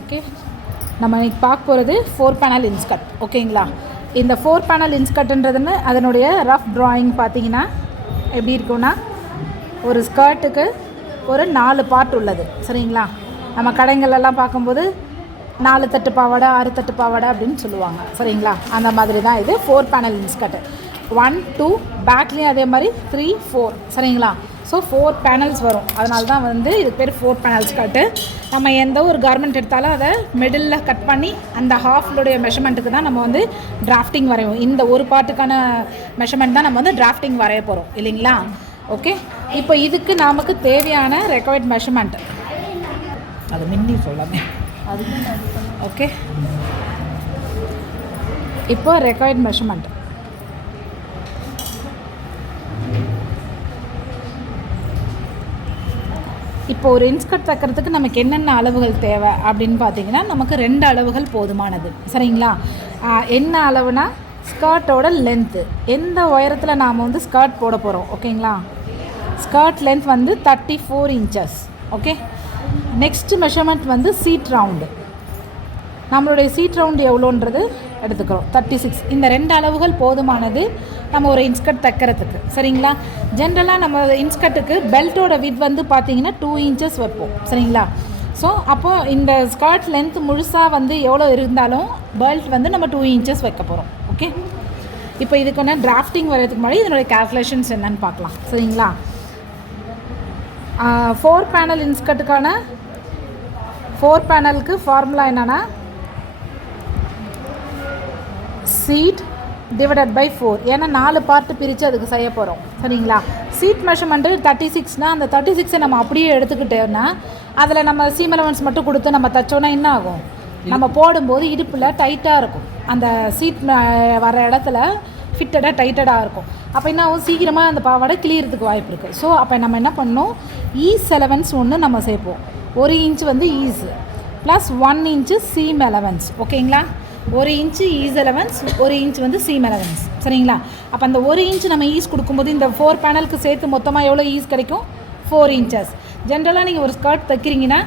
Okay நம்ம இன்னைக்கு பார்க்க போகிறது ஃபோர் பேனல் இன்ஸ்கட் ஓகேங்களா இந்த ஃபோர் பேனல் இன்ஸ்கட்டுன்றதுன்னு அதனுடைய ரஃப் ட்ராயிங் பார்த்தீங்கன்னா எப்படி இருக்கும்னா ஒரு ஸ்கர்ட்டுக்கு ஒரு நாலு பார்ட் உள்ளது. சரிங்களா? நம்ம கடைங்களெல்லாம் பார்க்கும்போது நாலு தட்டு பாவாடை ஆறு தட்டு பாவாடை அப்படின்னு சொல்லுவாங்க. சரிங்களா? அந்த மாதிரி தான் இது four panel in skirt one two பேக்லேயும் அதே மாதிரி த்ரீ ஃபோர் சரிங்களா? ஸோ ஃபோர் பேனல்ஸ் வரும். அதனால தான் வந்து இது பேர் ஃபோர் பேனல்ஸ் கட்டு நம்ம எந்த ஒரு கார்மெண்ட் எடுத்தாலும் அதை மிடில் கட் பண்ணி அந்த ஹாஃப்லுடைய மெஷர்மெண்ட்டுக்கு தான் நம்ம வந்து டிராஃப்டிங் வரைவோம். இந்த ஒரு பார்ட்டுக்கான மெஷர்மெண்ட் தான் நம்ம வந்து டிராஃப்டிங் வரைய போகிறோம் இல்லைங்களா? ஓகே இப்போ இதுக்கு நமக்கு தேவையான ரெக்கவர்ட் மெஷர்மெண்ட் அது மின்னி சொல்லாமே. ஓகே இப்போ ரெக்கவர்ட் மெஷர்மெண்ட் இப்போ ஒரு இன்ஸ்கர்ட் தைக்கிறதுக்கு நமக்கு என்னென்ன அளவுகள் தேவை அப்படின்னு பார்த்தீங்கன்னா நமக்கு ரெண்டு அளவுகள் போதுமானது. சரிங்களா? என்ன அளவுனா? ஸ்கர்ட்டோட லென்த்து எந்த உயரத்தில் நாம் வந்து ஸ்கர்ட் போட போகிறோம் ஓகேங்களா? ஸ்கர்ட் லென்த் வந்து thirty four inches okay? Next measurement வந்து சீட் ரவுண்டு நம்மளுடைய சீட் ரவுண்டு எவ்வளோன்றது எடுத்துக்கிறோம். தேர்ட்டி சிக்ஸ் இந்த ரெண்டு அளவுகள் போதுமானது. நம்ம ஒரு இன்ஸ்கர்ட் தைக்கிறதுக்கு. சரிங்களா? ஜென்ரலாக நம்ம இன்ஸ்கர்ட்டுக்கு பெல்ட்டோட வித் வந்து பார்த்தீங்கன்னா டூ இன்ச்சஸ் வைப்போம். சரிங்களா? ஸோ அப்போது இந்த ஸ்கர்ட் லென்த் முழுசாக வந்து எவ்வளோ இருந்தாலும் பெல்ட் வந்து நம்ம டூ இன்ச்சஸ் வைக்க போகிறோம் ஓகே இப்போ இதுக்கு ஒன்று டிராஃப்டிங் வர்றதுக்கு முன்னாடி இதனுடைய கேல்குலேஷன்ஸ் என்னன்னு பார்க்கலாம். சரிங்களா? ஃபோர் பேனல் இன்ஸ்கர்ட்டுக்கான ஃபோர் பேனலுக்கு ஃபார்முலா என்னென்னா சீட் டிவைடட் பை ஃபோர் ஏன்னா நாலு பார்ட்டு பிரித்து அதுக்கு செய்ய போகிறோம் சரிங்களா? சீட் மெஷர்மெண்ட்டு தேர்ட்டி சிக்ஸ்னால் அந்த தேர்ட்டி சிக்ஸை நம்ம அப்படியே எடுத்துக்கிட்டோம்னா அதில் நம்ம சீம் அலவன்ஸ் மட்டும் கொடுத்து நம்ம தைச்சோன்னா என்ன ஆகும்? நம்ம போடும்போது இடுப்பில் டைட்டாக இருக்கும். அந்த சீட் வர இடத்துல ஃபிட்டடாக டைட்டடாக இருக்கும். அப்போ என்ன ஆகும்? சீக்கிரமாக அந்த பாவாடை கிளியறதுக்கு வாய்ப்பு இருக்குது ஸோ அப்போ நம்ம என்ன பண்ணணும்? ஈஸ் எலவன்ஸ் ஒன்று நம்ம சேர்ப்போம். ஒரு இன்ச் வந்து is plus one inch seam allowance ஓகேங்களா ஒரு இன்ச்சு ஈஸ் அலவன்ஸ் ஒரு இன்ச் வந்து சீம் அலவன்ஸ் சரிங்களா? அப்போ அந்த ஒரு இன்ச் நம்ம ஈஸ் கொடுக்கும்போது இந்த ஃபோர் பேனலுக்கு சேர்த்து மொத்தமாக எவ்வளோ ஈஸ் கிடைக்கும்? ஃபோர் இன்ச்சஸ் ஜென்ரலாக நீங்கள் ஒரு ஸ்கர்ட் தைக்கிறீங்கன்னா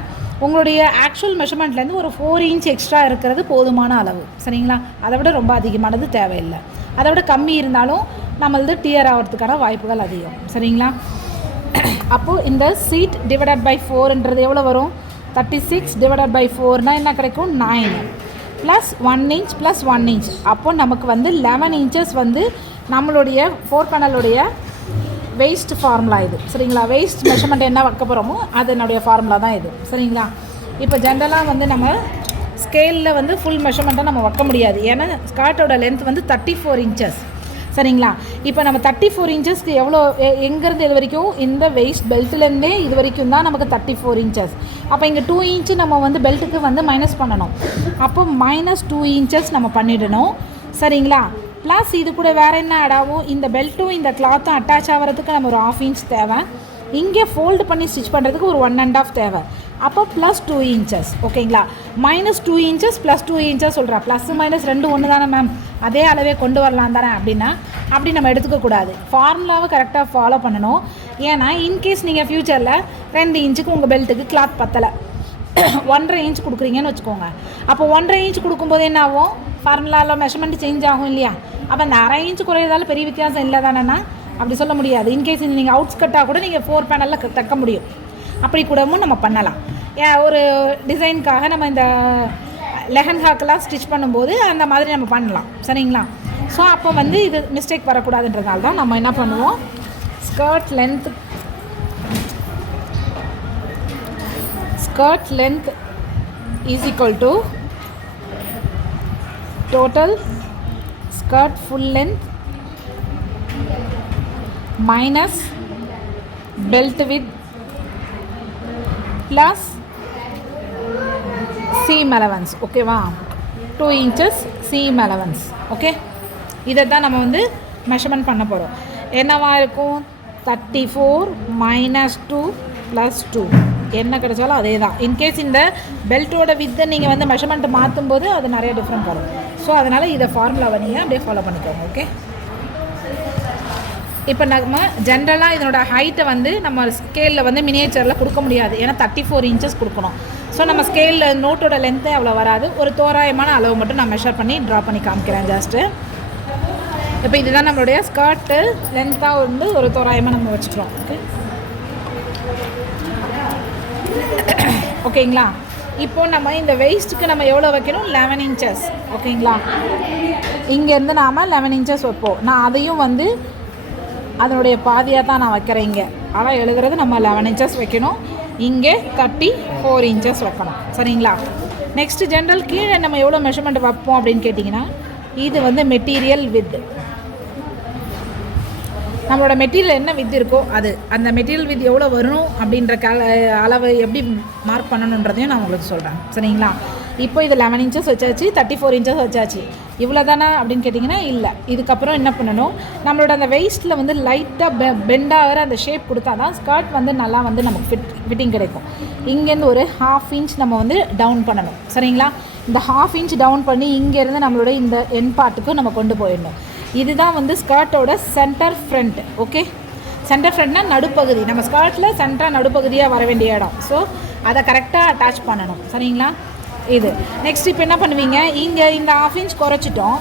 உங்களுடைய ஆக்சுவல் மெஷர்மெண்ட்லேருந்து ஒரு ஃபோர் இன்ச் எக்ஸ்ட்ரா இருக்கிறது போதுமான அளவு. சரிங்களா? அதை விட ரொம்ப அதிகமானது தேவையில்லை. அதை விட கம்மி இருந்தாலும் நம்மளது டியர் ஆகிறதுக்கான வாய்ப்புகள் அதிகம். சரிங்களா? அப்போது இந்த சீட் டிவைடட் பை ஃபோர்ன்றது எவ்வளோ வரும்? தேர்ட்டி சிக்ஸ் டிவைடட் பை ஃபோர்னால் என்ன கிடைக்கும்? Nine plus one inch plus one inch அப்போ நமக்கு வந்து லெவன் இன்ச்சஸ் வந்து நம்மளுடைய ஃபோர் பேனலுடைய வேஸ்ட் ஃபார்முலா இது. சரிங்களா? வேஸ்ட் மெஷர்மெண்ட் என்ன வைக்க போகிறோமோ அதனுடைய ஃபார்முலா தான் இது. சரிங்களா? இப்போ ஜென்ரலாக வந்து நம்ம ஸ்கேலில் வந்து ஃபுல் மெஷர்மெண்ட்டாக நம்ம வைக்க முடியாது. ஏன்னா ஸ்கர்ட்டோட லென்த் வந்து தேர்ட்டி ஃபோர் இன்ச்சஸ் சரிங்களா? இப்போ நம்ம தேர்ட்டி ஃபோர் இன்ச்சஸ்க்கு எவ்வளோ எங்கேருந்து இது வரைக்கும்? இந்த வெயிஸ்ட் பெல்ட்லேருந்தே இது வரைக்கும் தான் நமக்கு தேர்ட்டி ஃபோர் இன்ச்சஸ் அப்போ இங்கே டூ இன்ச்சு நம்ம வந்து பெல்ட்டுக்கு வந்து மைனஸ் பண்ணணும். அப்போ மைனஸ் டூ இன்ச்சஸ் நம்ம பண்ணிடணும். சரிங்களா? ப்ளஸ் இது கூட வேறு என்ன ஆடாவும் இந்த பெல்ட்டும் இந்த கிளாத்தும் அட்டாச் ஆகிறதுக்கு நம்ம ஒரு ஆஃப் இன்ச் தேவை. இங்கே ஃபோல்டு பண்ணி ஸ்டிச் பண்ணுறதுக்கு ஒரு ஒன் அண்ட் ஆஃப் தேவை. அப்போ ப்ளஸ் டூ இன்ச்சஸ் ஓகேங்களா minus two inches plus two inches சொல்கிறா ப்ளஸ் மைனஸ் ரெண்டு ஒன்று தானே மேம் அதே அளவே கொண்டு வரலாம் தானே அப்படின்னா அப்படி நம்ம எடுத்துக்கக்கூடாது ஃபார்முலாவை கரெக்டாக ஃபாலோ பண்ணணும். ஏன்னா இன்கேஸ் நீங்கள் ஃப்யூச்சரில் ரெண்டு இன்ச்சுக்கு உங்கள் பெல்ட்டுக்கு கிளாத் பத்தலை. ஒன்றரை இன்ச் கொடுக்குறீங்கன்னு வச்சுக்கோங்க. அப்போ ஒன்றரை இன்ச் கொடுக்கும்போது என்ன ஆகும்? ஃபார்முலாவில் மெஷர்மெண்ட் சேஞ்ச் ஆகும் இல்லையா? அப்போ அந்த அரை இன்ச் குறையதால பெரிய வித்தியாசம் இல்லை தானேண்ணா? அப்படி சொல்ல முடியாது. இன்கேஸ் நீங்கள் அவுட்ஸ் கட்டாக கூட நீங்கள் ஃபோர் பேனலில் தைக்க முடியும். அப்படி கூடவும் நம்ம பண்ணலாம். ஏன் ஒரு டிசைனுக்காக நம்ம இந்த லெஹன்ஹாக்கெல்லாம் ஸ்டிச் பண்ணும்போது அந்த மாதிரி நம்ம பண்ணலாம். சரிங்களா? ஸோ அப்போ வந்து இது மிஸ்டேக் வரக்கூடாதுன்றதால தான் நம்ம என்ன பண்ணுவோம்? Skirt length skirt length is equal to total skirt full length minus belt width plus seam allowance ஓகேவா two inches seam allowance okay இதை தான் நம்ம வந்து மெஷர்மெண்ட் பண்ண போகிறோம் என்னவா இருக்கும்? Thirty four minus two plus two என்ன கிடைச்சாலும் அதே தான் இன்கேஸ் இந்த பெல்ட்டோட வித்தை நீங்கள் வந்து மெஷர்மெண்ட் மாற்றும் போது அது நிறைய டிஃப்ரெண்ட் வரும். ஸோ அதனால் இதை ஃபார்முலாவை நீங்கள் அப்படியே ஃபாலோ பண்ணிக்கோங்க ஓகே இப்போ நம்ம ஜென்ரலாக இதனோட ஹைட்டை வந்து நம்ம ஸ்கேலில் வந்து மினியேச்சரில் கொடுக்க முடியாது. ஏன்னா தேர்ட்டி ஃபோர் இன்ச்சஸ் கொடுக்கணும். ஸோ நம்ம ஸ்கேலில் நோட்டோட லென்த்தே அவ்வளோ வராது. ஒரு தோராயமான அளவு மட்டும் நான் மெஷர் பண்ணி ட்ரா பண்ணி காமிக்கிறேன் ஜஸ்ட்டு இப்போ இதுதான் நம்மளுடைய ஸ்கர்ட்டு லென்த்தாக வந்து ஒரு தோராயமாக நம்ம வச்சுக்கிறோம். ஓகே ஓகேங்களா இப்போ நம்ம இந்த வெயிஸ்ட்டுக்கு நம்ம எவ்வளோ வைக்கணும்? லெவன் இன்ச்சஸ் ஓகேங்களா இங்கேருந்து நாம் லெவன் இன்ச்சஸ் வைப்போம். நான் அதையும் வந்து அதனுடைய பாதியாக தான் நான் வைக்கிறேன் இங்கே. ஆனால் எழுதுறது நம்ம லெவன் இன்ச்சஸ் வைக்கணும். இங்கே தேர்ட்டி ஃபோர் இன்ச்சஸ் வைக்கணும். சரிங்களா? நெக்ஸ்ட்டு ஜென்ரல் கீழே நம்ம எவ்வளோ மெஷர்மெண்ட் வைப்போம் அப்படின்னு கேட்டிங்கன்னா இது வந்து மெட்டீரியல் வித் நம்மளோட மெட்டீரியல் என்ன வித் இருக்கோ அது. அந்த மெட்டீரியல் வித் எவ்வளோ வரும் அப்படின்ற கல அளவு எப்படி மார்க் பண்ணணுன்றதையும் நான் உங்களுக்கு சொல்கிறேன் சரிங்களா? இப்போ இது லெவன் இன்ச்சஸ் வச்சாச்சு தேர்ட்டி ஃபோர் இன்ச்சஸ் வச்சாச்சு. இவ்வளோ தானே அப்படின்னு கேட்டிங்கன்னா இல்லை. இதுக்கப்புறம் என்ன பண்ணணும்? நம்மளோட அந்த வெயிஸ்ட்டில் வந்து லைட்டாக பெ பெண்டாகிற அந்த ஷேப் கொடுத்தா தான் ஸ்கர்ட் வந்து நல்லா வந்து நமக்கு ஃபிட் ஃபிட்டிங் கிடைக்கும். இங்கேருந்து ஒரு ஹாஃப் இன்ச் நம்ம வந்து டவுன் பண்ணணும். சரிங்களா? இந்த ஹாஃப் இன்ச் டவுன் பண்ணி இங்கேருந்து நம்மளோட இந்த என் பார்ட்டுக்கு நம்ம கொண்டு போயிடணும். இதுதான் வந்து ஸ்கர்ட்டோட சென்டர் ஃப்ரண்ட் ஓகே சென்டர் ஃப்ரண்ட்னா நடுப்பகுதி. நம்ம ஸ்கர்ட்டில் சென்டராக நடுப்பகுதியாக வர வேண்டிய இடம். ஸோ அதை கரெக்டாக அட்டாச் பண்ணணும். சரிங்களா? இது. நெக்ஸ்ட் இப்போ என்ன பண்ணுவீங்க? இங்கே இந்த ஆஃப் இன்ச் குறைச்சிட்டோம்.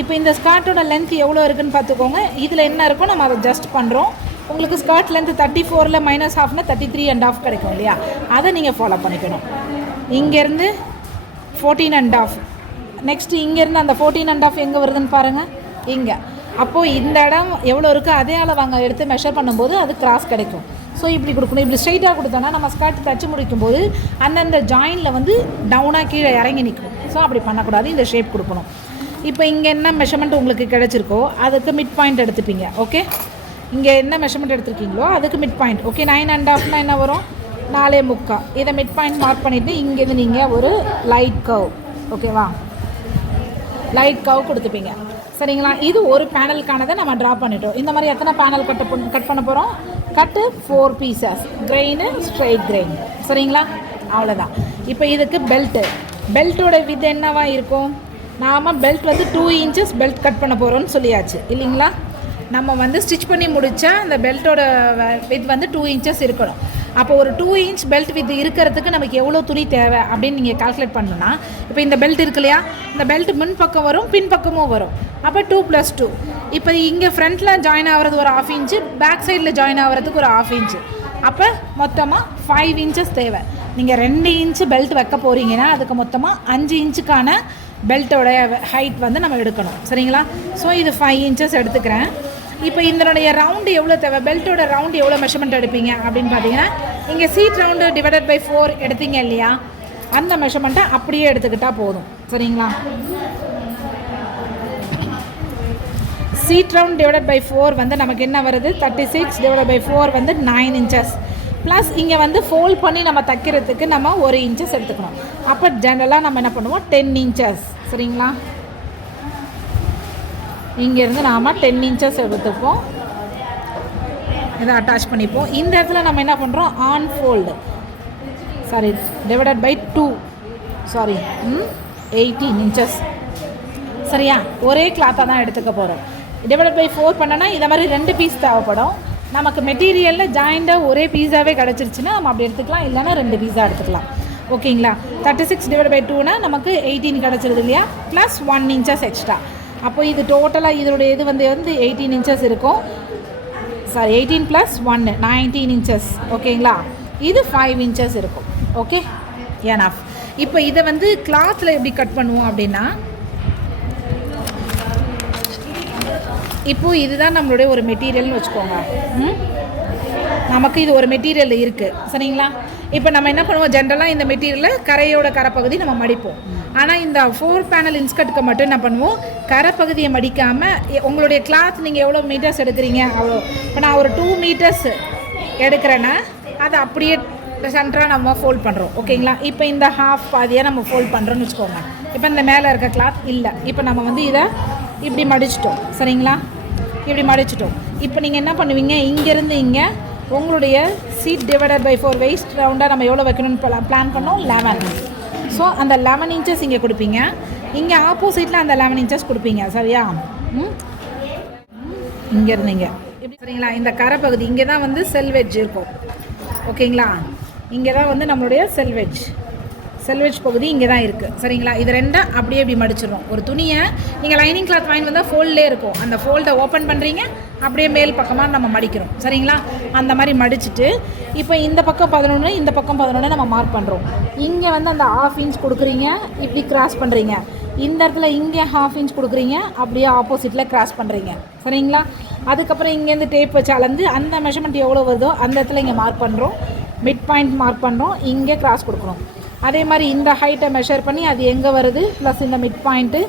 இப்போ இந்த ஸ்கர்ட்டோட லென்த் எவ்வளோ இருக்குன்னு பார்த்துக்கோங்க. இதில் என்ன இருக்கோ நம்ம அதை ஜஸ்ட் பண்ணுறோம் உங்களுக்கு ஸ்கர்ட் லென்த் தேர்ட்டி ஃபோரில் மைனஸ் ஹாஃப்னா தேர்ட்டி த்ரீ அண்ட் ஆஃப் கிடைக்கும் இல்லையா? அதை நீங்கள் ஃபாலோ பண்ணிக்கணும். இங்கேருந்து ஃபோர்டீன் அண்ட் ஆஃப் நெக்ஸ்ட்டு இங்கேருந்து அந்த ஃபோர்டீன் அண்ட் ஆஃப் எங்கே வருதுன்னு பாருங்கள் இங்கே. அப்போது இந்த இடம் எவ்வளோ இருக்கோ அதே அளவு அங்கே எடுத்து மெஷர் பண்ணும்போது அது கிராஸ் கிடைக்கும். ஸோ இப்படி கொடுக்கணும். இப்படி ஸ்ட்ரைட்டாக கொடுத்தோன்னா நம்ம ஸ்கர்ட் தச்சு முடிக்கும்போது அந்தந்த ஜாயினில் வந்து டவுனாக கீழே இறங்கி நிற்கும். ஸோ அப்படி பண்ணக்கூடாது. இந்த ஷேப் கொடுக்கணும். இப்போ இங்கே என்ன மெஷர்மெண்ட் உங்களுக்கு கிடச்சிருக்கோ அதுக்கு மிட் பாயிண்ட் எடுத்துப்பீங்க. ஓகே இங்கே என்ன மெஷர்மெண்ட் எடுத்திருக்கீங்களோ அதுக்கு mid point okay nine and ஹாஃப்னால் என்ன வரும்? நாலே முக்கா இதை மிட் பாயிண்ட் மார்க் பண்ணிவிட்டு இங்கேருந்து நீங்கள் ஒரு லைட் கவ் ஓகேவா லைட் கவ் கொடுத்துப்பீங்க. சரிங்களா? இது ஒரு பேனலுக்கானதை நம்ம ட்ரா பண்ணிட்டோம். இந்த மாதிரி எத்தனை பேனல் கட் கட் பண்ண போகிறோம் cut four pieces grain straight grain சரிங்களா? அவ்வளோதான் இப்போ இதுக்கு பெல்ட்டு பெல்ட்டோட வித் என்னவா இருக்கும்? நாம் பெல்ட் வந்து டூ இன்ச்சஸ் பெல்ட் கட் பண்ண போகிறோம்னு சொல்லியாச்சு. இல்லைங்களா? நம்ம வந்து ஸ்டிச் பண்ணி முடித்தா அந்த பெல்ட்டோட வித் வந்து டூ இன்ச்சஸ் இருக்கணும். அப்போ ஒரு டூ இன்ச் பெல்ட் வித் இருக்கிறதுக்கு நமக்கு எவ்வளோ துணி தேவை அப்படின்னு நீங்கள் கால்குலேட் பண்ணணும்னா இப்போ இந்த பெல்ட் இருக்கு இல்லையா? இந்த பெல்ட் முன் பக்கம் வரும் பின் பக்கமும் வரும். அப்போ டூ ப்ளஸ் டூ இப்போ இங்கே ஃப்ரண்ட்டில் ஜாயின் ஆகிறது ஒரு ஆஃப் இன்ச்சு பேக் சைடில் ஜாயின் ஆகிறதுக்கு ஒரு ஆஃப் இன்ச்சு அப்போ மொத்தமாக ஃபைவ் இன்ச்சஸ் தேவை. நீங்கள் ரெண்டு இன்ச்சு பெல்ட் வைக்க போகிறீங்கன்னா அதுக்கு மொத்தமாக அஞ்சு இன்ச்சுக்கான பெல்ட்டோட ஹைட் வந்து நம்ம எடுக்கணும். சரிங்களா? ஸோ இது ஃபைவ் இன்ச்சஸ் எடுத்துக்கிறேன். இப்போ இதனுடைய ரவுண்டு எவ்வளோ தேவை? பெல்ட்டோட ரவுண்டு எவ்வளோ மெஷர்மெண்ட் எடுப்பீங்க அப்படின்னு பார்த்தீங்கன்னா இங்கே seat round divided by four எடுத்தீங்க இல்லையா? அந்த மெஷர்மெண்ட்டை அப்படியே எடுத்துக்கிட்டால் போதும். சரிங்களா? Seat round divided by four வந்து நமக்கு என்ன வருது? Thirty six divided by four வந்து நைன் இன்ச்சஸ் ப்ளஸ் இங்கே வந்து ஃபோல்ட் பண்ணி நம்ம தைக்கிறதுக்கு நம்ம ஒரு இன்ச்சஸ் எடுத்துக்கணும். அப்போ ஜென்ரலாக நம்ம என்ன பண்ணுவோம்? டென் இன்ச்சஸ் சரிங்களா? இங்கேருந்து நாம் டென் இன்ச்சஸ் எடுத்துப்போம். இதை அட்டாச் பண்ணிப்போம். இந்த இடத்துல நம்ம என்ன பண்ணுறோம் on fold sorry divided by two sorry eighteen inches சரியா? ஒரே கிளாத்தாக தான் எடுத்துக்க போகிறோம் டிவைடட் பை ஃபோர் பண்ணனா இதை மாதிரி ரெண்டு பீஸ் தேவைப்படும். நமக்கு மெட்டீரியலில் ஜாயிண்டாக ஒரே பீஸாவே கிடச்சிருச்சுன்னா நம்ம அப்படி எடுத்துக்கலாம். இல்லைன்னா ரெண்டு பீஸா எடுத்துக்கலாம். ஓகேங்களா தேர்ட்டி சிக்ஸ் டிவைட் பை டூனா நமக்கு எயிட்டீன் கிடச்சிருது இல்லையா? ப்ளஸ் ஒன் இன்ச்சஸ் எக்ஸ்ட்ரா அப்போ இது டோட்டலாக இதனுடைய இது வந்து வந்து எயிட்டீன் இன்ச்சஸ் இருக்கும். சாரி எயிட்டீன் ப்ளஸ் ஒன்று நைன்டீன் இன்ச்சஸ் ஓகேங்களா இது ஃபைவ் இன்ச்சஸ் இருக்கும். ஓகே ஏனாஃப் இப்போ இதை வந்து கிளாத்தில் எப்படி கட் பண்ணுவோம் அப்படின்னா இப்போ இதுதான் நம்மளுடைய ஒரு மெட்டீரியல்னு வச்சுக்கோங்க. ம்? நமக்கு இது ஒரு மெட்டீரியல் இருக்குது சரிங்களா? இப்போ நம்ம என்ன பண்ணுவோம்? ஜென்ரலாக இந்த மெட்டீரியலில் கரையோட கரைப்பகுதி நம்ம மடிப்போம். ஆனால் இந்த ஃபோர் பேனல் இன்ஸ்கர்ட்டுக்கு மட்டும் என்ன பண்ணுவோம்? கரைப்பகுதியை மடிக்காமல் உங்களுடைய கிளாத் நீங்கள் எவ்வளோ மீட்டர்ஸ் எடுக்கிறீங்க? அவ்வளோ. இப்போ நான் ஒரு டூ மீட்டர்ஸ் எடுக்கிறேன்னா அதை அப்படியே சென்டராக நம்ம ஃபோல்ட் பண்ணுறோம் ஓகேங்களா இப்போ இந்த ஹாஃப் பாதியாக நம்ம ஃபோல்ட் பண்ணுறோன்னு வச்சுக்கோங்க. இப்போ இந்த மேலே இருக்க கிளாத் இல்லை. இப்போ நம்ம வந்து இதை இப்படி மடிச்சிட்டோம். சரிங்களா? இப்படி மடிச்சிட்டோம். இப்போ நீங்கள் என்ன பண்ணுவீங்க? இங்கேருந்து இங்கே உங்களுடைய seat divided by four waist ரவுண்டாக நம்ம எவ்வளோ வைக்கணும்னு பிளான் பண்ணோம்? லெவன் ஸோ அந்த லெவன் இன்ச்சஸ் இங்கே கொடுப்பீங்க. இங்கே ஆப்போசிட்டில் அந்த லெவன் இன்ச்சஸ் கொடுப்பீங்க சரியா? ம்? இங்கே இருந்தீங்க எப்படி சரிங்களா? இந்த கரை பகுதி இங்கே தான் வந்து செல்வெஜ் இருக்கும். ஓகேங்களா இங்கே தான் வந்து நம்மளுடைய செல்வெஜ் செல்வேஜ் பகுதி இங்கே தான் இருக்குது. சரிங்களா? இது ரெண்டும் அப்படியே இப்படி மடிச்சிடும் ஒரு துணியை நீங்கள் லைனிங் கிளாத் வாங்கி வந்தால் ஃபோல்டே இருக்கும். அந்த ஃபோல்டை ஓப்பன் பண்ணுறீங்க அப்படியே மேல் பக்கமாக நம்ம மடிக்கிறோம். சரிங்களா? அந்த மாதிரி மடிச்சுட்டு இப்போ இந்த பக்கம் பதினொன்று இந்த பக்கம் பதினொன்று நம்ம மார்க் பண்ணுறோம் இங்கே வந்து அந்த ஆஃப் இன்ச் கொடுக்குறீங்க இப்படி கிராஸ் பண்ணுறீங்க இந்த இடத்துல இங்கே ஹாஃப் இன்ச் கொடுக்குறீங்க அப்படியே ஆப்போசிட்டில் கிராஸ் பண்ணுறீங்க சரிங்களா? அதுக்கப்புறம் இங்கேருந்து டேப் வச்சு அளந்து அந்த மெஷர்மெண்ட் எவ்வளோ வருதோ அந்த இடத்துல இங்கே மார்க் பண்ணுறோம் மிட் பாயிண்ட் மார்க் பண்ணுறோம் இங்கே கிராஸ் கொடுக்குறோம். அதே மாதிரி இந்த ஹைட்டை மெஷர் பண்ணி அது எங்கே வருது? ப்ளஸ் இந்த மிட் பாயிண்ட்டு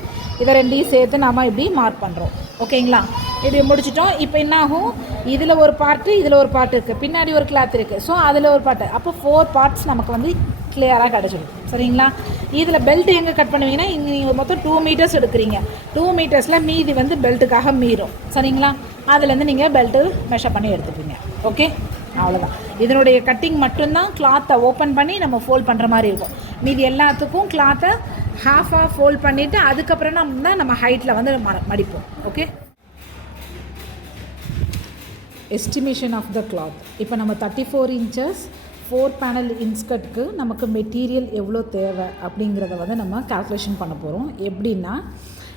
இதை ரெண்டையும் சேர்த்து நாம் இப்படி மார்க் பண்ணுறோம் ஓகேங்களா இப்படி முடிச்சிட்டோம். இப்போ என்ன ஆகும்? இதில் ஒரு பார்ட்டு இதில் ஒரு பார்ட் இருக்குது பின்னாடி ஒரு கிளாத் இருக்குது ஸோ அதில் ஒரு பார்ட்டு அப்போ ஃபோர் பார்ட்ஸ் நமக்கு வந்து கிளியராக கிடச்சிடும். சரிங்களா? இதில் பெல்ட் எங்கே கட் பண்ணுவீங்கன்னா இங்கே நீங்கள் மொத்தம் டூ மீட்டர்ஸ் எடுக்கிறீங்க. டூ மீட்டர்ஸில் மீதி வந்து பெல்ட்டுக்காக மீறும். சரிங்களா? அதுலேருந்து நீங்கள் பெல்ட்டு மெஷர் பண்ணி எடுத்துப்பீங்க. ஓகே அவ்வளோதான் இதனுடைய கட்டிங் மட்டும்தான் கிளாத்தை ஓப்பன் பண்ணி நம்ம ஃபோல்ட் பண்ணுற மாதிரி இருக்கும். மீதி எல்லாத்துக்கும் கிளாத்தை ஹாஃபாக ஃபோல்ட் பண்ணிவிட்டு அதுக்கப்புறம் நம்ம தான் நம்ம ஹைட்டில் வந்து மடிப்போம். Okay estimation of the cloth இப்போ நம்ம thirty four inches four panel இன்ஸ்கர்ட்க்கு நமக்கு மெட்டீரியல் எவ்வளோ தேவை அப்படிங்கிறத வந்து நம்ம கால்குலேஷன் பண்ண போகிறோம் எப்படின்னா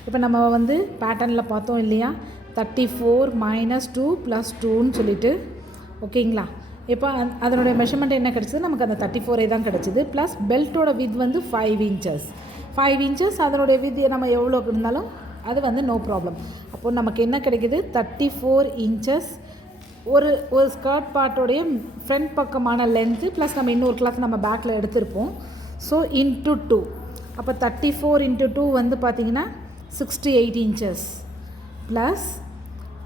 இப்போ நம்ம வந்து பேட்டர்னில் பார்த்தோம் இல்லையா? Thirty four minus two plus டூன்னு சொல்லிட்டு ஓகேங்களா? இப்போ அதனுடைய மெஷர்மெண்ட் என்ன கிடச்சிது? நமக்கு அந்த தேர்ட்டி ஃபோரே தான் கிடச்சிது. ப்ளஸ் பெல்ட்டோட வித் வந்து ஃபைவ் இன்ச்சஸ் ஃபைவ் இன்ச்சஸ் அதனுடைய வித் நம்ம எவ்வளோ இருந்தாலும் அது வந்து நோ ப்ராப்ளம் அப்போது நமக்கு என்ன கிடைக்கிது? தேர்ட்டி ஃபோர் இன்ச்சஸ் ஒரு ஒரு ஸ்கர்ட் பார்ட்டோடைய ஃப்ரண்ட் பக்கமான லென்த்து ப்ளஸ் நம்ம இன்னொரு கிளாத் நம்ம பேக்கில் எடுத்திருப்போம். ஸோ இன்ட்டு டூ அப்போ தேர்ட்டி ஃபோர் இன்ட்டு டூ வந்து பார்த்திங்கன்னா sixty eight inches plus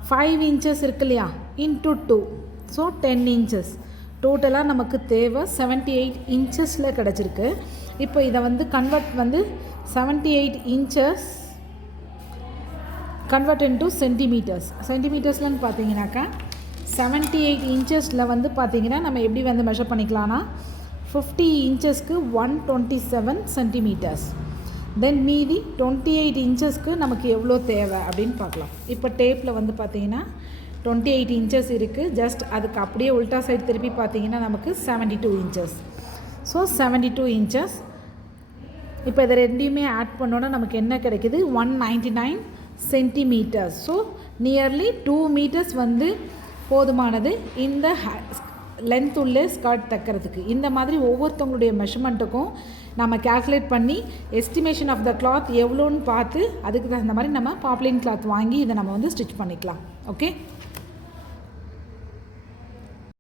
five inches இருக்கு இல்லையா? Into two so ten inches டோட்டலாக நமக்கு தேவை செவன்ட்டி எயிட் இன்ச்சஸில் கிடச்சிருக்கு. இப்போ இதை வந்து கன்வெர்ட் வந்து seventy eight inches convert into centimetres சென்டிமீட்டர்ஸ்லன்னு பார்த்தீங்கன்னாக்கா செவன்ட்டி எயிட் இன்ச்சஸில் வந்து பார்த்தீங்கன்னா நம்ம எப்படி வந்து மெஷர் பண்ணிக்கலாம்னா fifty இன்ச்சஸ்க்கு one twenty seven centimetres then மீதி டுவெண்ட்டி எயிட் இன்ச்சஸ்க்கு நமக்கு எவ்வளோ தேவை அப்படின்னு பார்க்கலாம். இப்போ டேப்பில் வந்து பார்த்தீங்கன்னா டுவெண்ட்டி எயிட் இன்ச்சஸ் இருக்குது ஜஸ்ட் அதுக்கு அப்படியே உல்டா சைடு திருப்பி பார்த்தீங்கன்னா நமக்கு seventy two inches so seventy two inches இப்போ இதை ரெண்டையுமே ஆட் பண்ணோன்னா நமக்கு என்ன கிடைக்குது? One ninety nine centimetres so nearly two metres வந்து போதுமானது. இந்த லென்த் உள்ள ஸ்கர்ட் தைக்கிறதுக்கு. இந்த மாதிரி ஒவ்வொருத்தவங்களுடைய மெஷர்மெண்ட்டுக்கும் நம்ம கால்குலேட் பண்ணி எஸ்டிமேஷன் ஆஃப் த கிளாத் எவ்வளோன்னு பார்த்து அதுக்கு தகுந்த மாதிரி நம்ம பாப்ளின் கிளாத் வாங்கி இதை நம்ம வந்து ஸ்டிச் பண்ணிக்கலாம். ஓகே